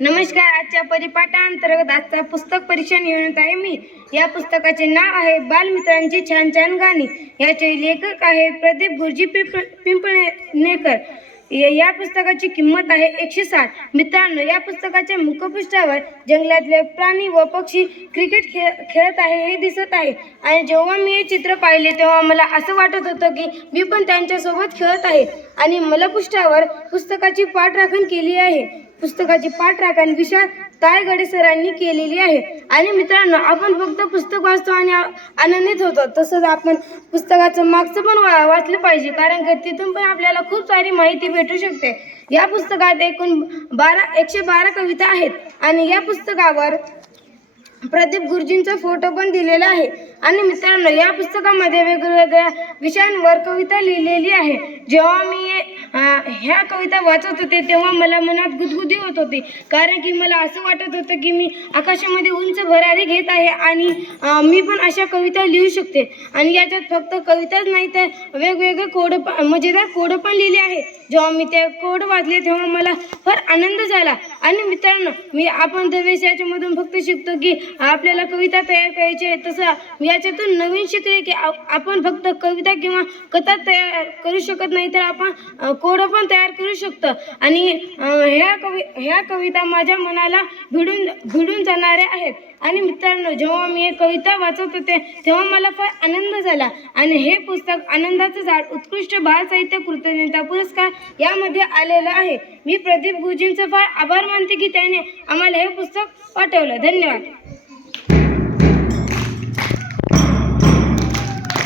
नमस्कार. आजच्या परिपाठांतर्गत आजचा पुस्तक परीक्षण घेऊन आहे मी. या पुस्तकाचे नाव आहे बालमित्रांची छान छान गाणी. याचे लेखक आहेत प्रदीप गुरुजी पिंपळनेकर. या पुस्तकाची किंमत आहे 160. मित्रांनो, या पुस्तकाच्या मुखपृष्ठावर जंगलातले प्राणी व पक्षी क्रिकेट खेळत आहे हे दिसत आहे. आणि जेव्हा मी हे चित्र पाहिले तेव्हा मला असं वाटत होतं की मी पण त्यांच्यासोबत खेळत आहे. आणि मुखपृष्ठावर पुस्तकाची पाठराखण केली आहे. पुस्तकाची पाठराखण विशाल तायगडे सरांनी केलेली आहे. आणि मित्रांनो, आपण फक्त पुस्तक वाचतो आणि आनंदित होतो, तसंच आपण पुस्तकाचं मागचं पण वाचलं पाहिजे, कारण की तिथून पण आपल्याला खूप सारी माहिती भेटू शकते. या पुस्तकात एकूण 112 कविता आहेत आणि या पुस्तकावर प्रदीप गुरुजींचा फोटो पण दिलेला आहे. आणि मित्रांनो, या पुस्तकामध्ये वेगवेगळ्या विषयांवर कविता लिहिलेली आहे. जेव्हा मी ह्या कविता वाचत होते तेव्हा मला मनात गुदगुदी होत होती, कारण की मला असं वाटत होतं की मी आकाशामध्ये उंच भरारी घेत आहे आणि मी पण अशा कविता लिहू शकते. आणि याच्यात फक्त कविताच नाही तर वेगवेगळे मजेदार कोडं पण लिहिले आहे. जेव्हा मी ते कोड वाचले तेव्हा मला फार आनंद झाला. आणि मित्रांनो, आपण दरवेळेस याच्यामधून फक्त शिकतो की आपल्याला कविता तयार करायची आहे, तसं याच्यातून नवीन शिकले की आपण फक्त कविता किंवा कथा तयार करू शकत नाही, तर आपण कोडं पण तयार करू शकतो. आणि ह्या कविता माझ्या मनाला भिडून जाणाऱ्या आहेत. आणि मित्रांनो, जेव्हा मी हे कविता वाचत होते तेव्हा मला फार आनंद झाला. आणि हे पुस्तक आनंदाचं झाड उत्कृष्ट बाल साहित्य कृतज्ञता पुरस्कार यामध्ये आलेलं आहे. मी प्रदीप गुरुजींचं फार आभार मानते की त्याने आम्हाला हे पुस्तक पाठवलं. धन्यवाद.